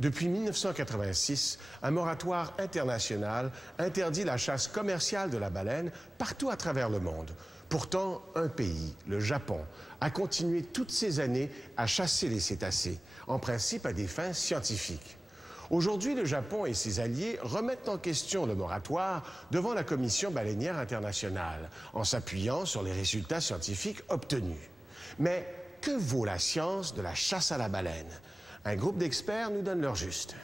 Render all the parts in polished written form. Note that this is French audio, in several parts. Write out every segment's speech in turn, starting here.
Depuis 1986, un moratoire international interdit la chasse commerciale de la baleine partout à travers le monde. Pourtant, un pays, le Japon, a continué toutes ces années à chasser les cétacés, en principe à des fins scientifiques. Aujourd'hui, le Japon et ses alliés remettent en question le moratoire devant la Commission baleinière internationale, en s'appuyant sur les résultats scientifiques obtenus. Mais que vaut la science de la chasse à la baleine? Un groupe d'experts nous donne leur juste.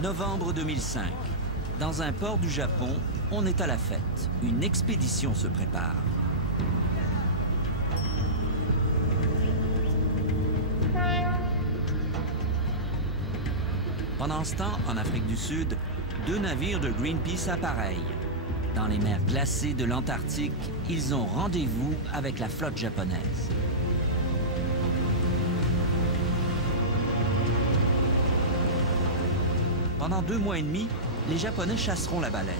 Novembre 2005. Dans un port du Japon, on est à la fête. Une expédition se prépare. Pendant ce temps, en Afrique du Sud, 2 navires de Greenpeace appareillent. Dans les mers glacées de l'Antarctique, ils ont rendez-vous avec la flotte japonaise. Pendant 2 mois et demi, les Japonais chasseront la baleine.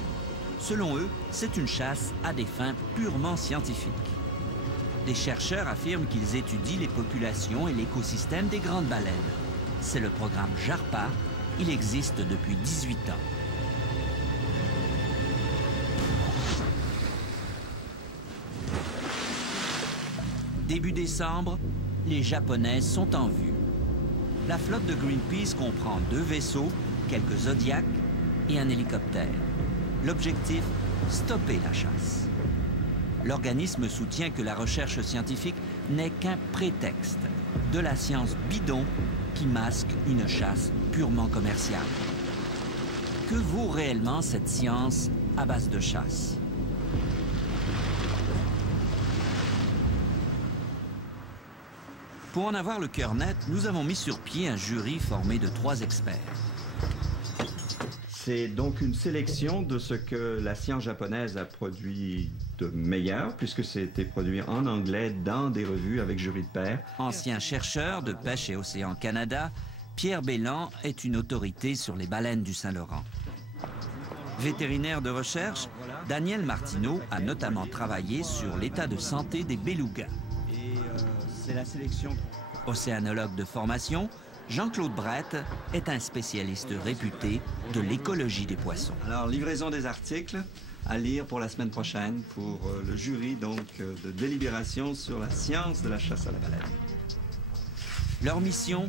Selon eux, c'est une chasse à des fins purement scientifiques. Des chercheurs affirment qu'ils étudient les populations et l'écosystème des grandes baleines. C'est le programme JARPA. Il existe depuis 18 ans. Début décembre, les Japonais sont en vue. La flotte de Greenpeace comprend 2 vaisseaux, quelques Zodiacs et un hélicoptère. L'objectif, stopper la chasse. L'organisme soutient que la recherche scientifique n'est qu'un prétexte, de la science bidon qui masque une chasse purement commerciale. Que vaut réellement cette science à base de chasse? Pour en avoir le cœur net, nous avons mis sur pied un jury formé de 3 experts. C'est donc une sélection de ce que la science japonaise a produit de meilleur, puisque c'était produit en anglais dans des revues avec jury de pairs. Ancien chercheur de Pêche et Océan Canada, Pierre Belland est une autorité sur les baleines du Saint-Laurent. Vétérinaire de recherche, Daniel Martineau a notamment travaillé sur l'état de santé des belugas. C'est la sélection. Océanologue de formation, Jean-Claude Brett est un spécialiste réputé de l'écologie des poissons. Alors, livraison des articles à lire pour la semaine prochaine pour le jury donc de délibération sur la science de la chasse à la baleine. Leur mission,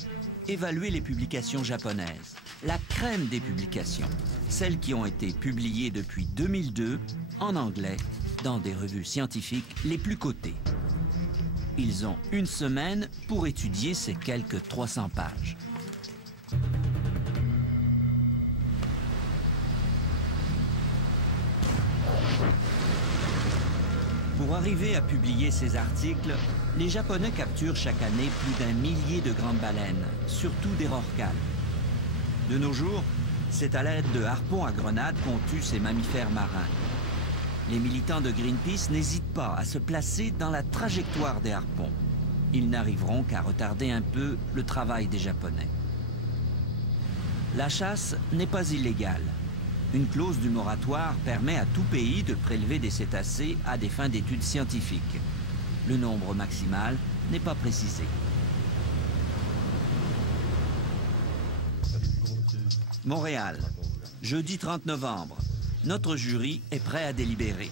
évaluer les publications japonaises, la crème des publications, celles qui ont été publiées depuis 2002 en anglais dans des revues scientifiques les plus cotées. Ils ont 1 semaine pour étudier ces quelques 300 pages. Pour arriver à publier ces articles, les Japonais capturent chaque année plus d'1 millier de grandes baleines, surtout des rorquals. De nos jours, c'est à l'aide de harpons à grenades qu'on tue ces mammifères marins. Les militants de Greenpeace n'hésitent pas à se placer dans la trajectoire des harpons. Ils n'arriveront qu'à retarder un peu le travail des Japonais. La chasse n'est pas illégale. Une clause du moratoire permet à tout pays de prélever des cétacés à des fins d'études scientifiques. Le nombre maximal n'est pas précisé. Montréal, jeudi 30 novembre. Notre jury est prêt à délibérer.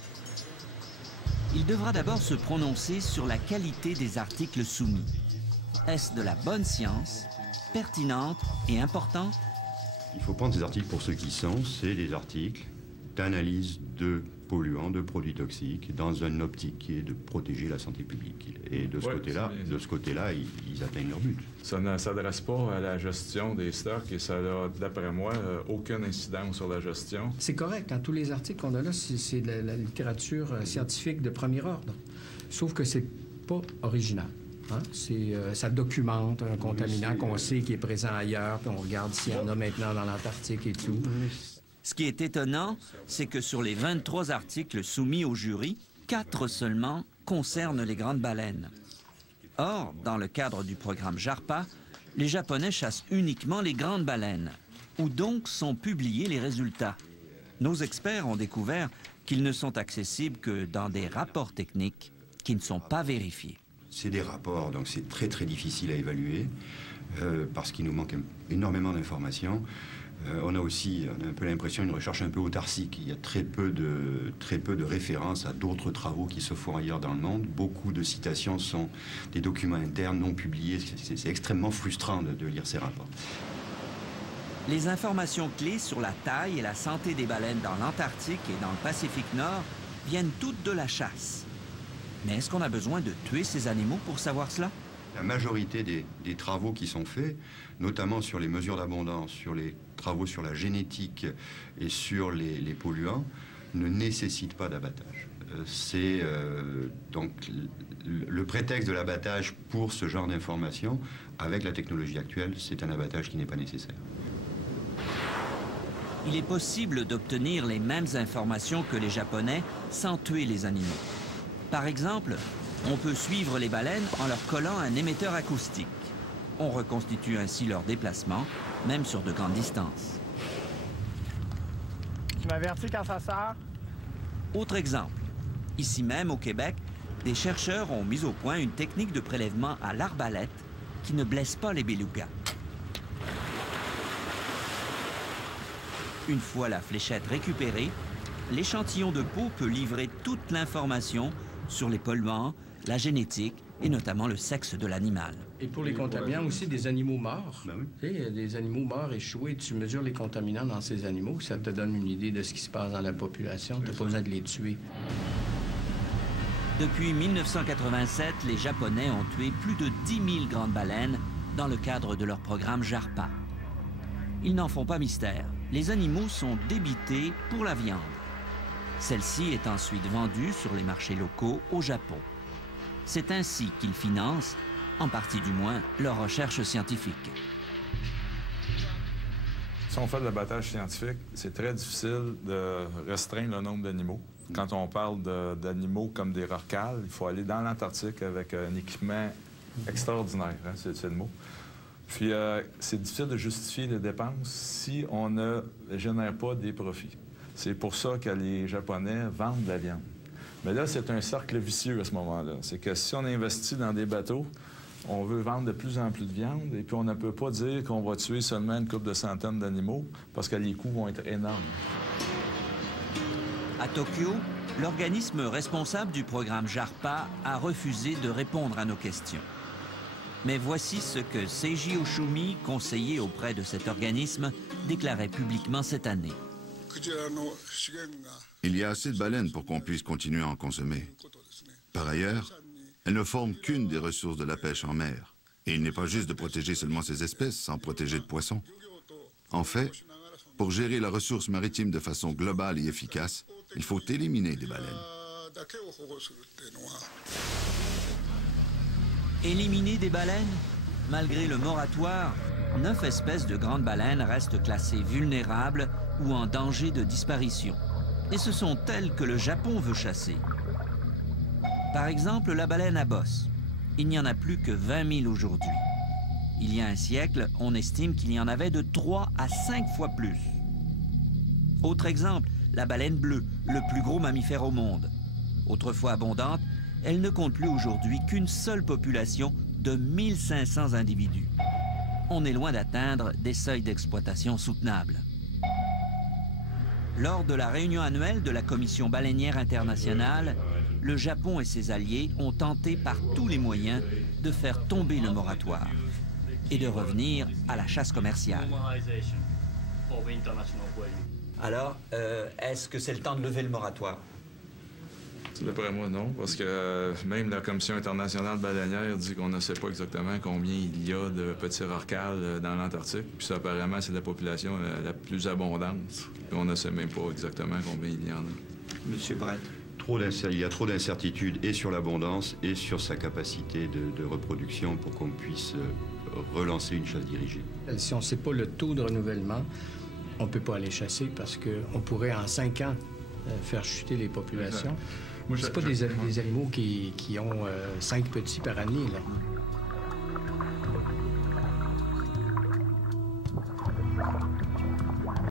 Il devra d'abord se prononcer sur la qualité des articles soumis. Est-ce de la bonne science, pertinente et importante? Il faut prendre ces articles pour ce qu'ils sont, c'est des articles d'analyse de polluants, de produits toxiques, dans une optique qui est de protéger la santé publique. Et de ce côté-là, ils atteignent leur but. Ça ne s'adresse pas à la gestion des stocks et ça n'a, d'après moi, aucune incidence sur la gestion. C'est correct. Dans tous les articles qu'on a là, c'est de la littérature scientifique de premier ordre. Sauf que c'est pas original. Hein? Ça documente un contaminant qu'on sait qui est présent ailleurs, puis on regarde s'il y en a maintenant dans l'Antarctique et tout. Ce qui est étonnant, c'est que sur les 23 articles soumis au jury, 4 seulement concernent les grandes baleines. Or, dans le cadre du programme JARPA, les Japonais chassent uniquement les grandes baleines. Où donc sont publiés les résultats? Nos experts ont découvert qu'ils ne sont accessibles que dans des rapports techniques qui ne sont pas vérifiés. C'est des rapports, donc c'est très très difficile à évaluer parce qu'il nous manque énormément d'informations. On a aussi, on a un peu l'impression, une recherche un peu autarcique. Il y a très peu de références à d'autres travaux qui se font ailleurs dans le monde. Beaucoup de citations sont des documents internes non publiés. C'est extrêmement frustrant de lire ces rapports. Les informations clés sur la taille et la santé des baleines dans l'Antarctique et dans le Pacifique Nord viennent toutes de la chasse. Mais est-ce qu'on a besoin de tuer ces animaux pour savoir cela? La majorité des travaux qui sont faits, notamment sur les mesures d'abondance, sur les travaux sur la génétique et sur les polluants, ne nécessitent pas d'abattage. C'est donc le prétexte de l'abattage pour ce genre d'informations. Avec la technologie actuelle, c'est un abattage qui n'est pas nécessaire. Il est possible d'obtenir les mêmes informations que les Japonais sans tuer les animaux. Par exemple, on peut suivre les baleines en leur collant un émetteur acoustique. On reconstitue ainsi leur déplacement, même sur de grandes distances. Tu m'avertis quand ça sort? Autre exemple. Ici même, au Québec, des chercheurs ont mis au point une technique de prélèvement à l'arbalète qui ne blesse pas les belugas. Une fois la fléchette récupérée, l'échantillon de peau peut livrer toute l'information sur les polluants, la génétique et notamment le sexe de l'animal. Et pour les contaminants aussi, des animaux morts. Ben oui. Tu sais, des animaux morts échoués, tu mesures les contaminants dans ces animaux, ça te donne une idée de ce qui se passe dans la population. Tu n'as pas besoin de les tuer. Depuis 1987, les Japonais ont tué plus de 10 000 grandes baleines dans le cadre de leur programme JARPA. Ils n'en font pas mystère. Les animaux sont débités pour la viande. Celle-ci est ensuite vendue sur les marchés locaux au Japon. C'est ainsi qu'ils financent, en partie du moins, leurs recherches scientifiques. Si on fait de l'abattage scientifique, c'est très difficile de restreindre le nombre d'animaux. Quand on parle d'animaux comme des rorquals, il faut aller dans l'Antarctique avec un équipement extraordinaire, hein, c'est le mot. Puis c'est difficile de justifier les dépenses si on ne génère pas des profits. C'est pour ça que les Japonais vendent de la viande. Mais là, c'est un cercle vicieux à ce moment-là. C'est que si on investit dans des bateaux, on veut vendre de plus en plus de viande et puis on ne peut pas dire qu'on va tuer seulement une couple de centaines d'animaux parce que les coûts vont être énormes. À Tokyo, l'organisme responsable du programme JARPA a refusé de répondre à nos questions. Mais voici ce que Seiji Oshumi, conseiller auprès de cet organisme, déclarait publiquement cette année. Il y a assez de baleines pour qu'on puisse continuer à en consommer. Par ailleurs, elles ne forment qu'une des ressources de la pêche en mer. Et il n'est pas juste de protéger seulement ces espèces sans protéger de poissons. En fait, pour gérer la ressource maritime de façon globale et efficace, il faut éliminer des baleines. Éliminer des baleines? Malgré le moratoire, 9 espèces de grandes baleines restent classées vulnérables ou en danger de disparition. Et ce sont elles que le Japon veut chasser. Par exemple, la baleine à bosse. Il n'y en a plus que 20 000 aujourd'hui. Il y a un siècle, on estime qu'il y en avait de 3 à 5 fois plus. Autre exemple, la baleine bleue, le plus gros mammifère au monde. Autrefois abondante, elle ne compte plus aujourd'hui qu'une seule population de 1500 individus. On est loin d'atteindre des seuils d'exploitation soutenables. Lors de la réunion annuelle de la Commission baleinière internationale, le Japon et ses alliés ont tenté par tous les moyens de faire tomber le moratoire et de revenir à la chasse commerciale. Alors, est-ce que c'est le temps de lever le moratoire? D'après moi, non, parce que même la Commission internationale baleinière dit qu'on ne sait pas exactement combien il y a de petits rorquals dans l'Antarctique. Puis ça, apparemment, c'est la population la plus abondante. Puis on ne sait même pas exactement combien il y en a. Monsieur Brett. Il y a trop d'incertitudes et sur l'abondance et sur sa capacité de reproduction pour qu'on puisse relancer une chasse dirigée. Si on ne sait pas le taux de renouvellement, on ne peut pas aller chasser parce qu'on pourrait en 5 ans faire chuter les populations. C'est pas des animaux qui ont 5 petits par année, là.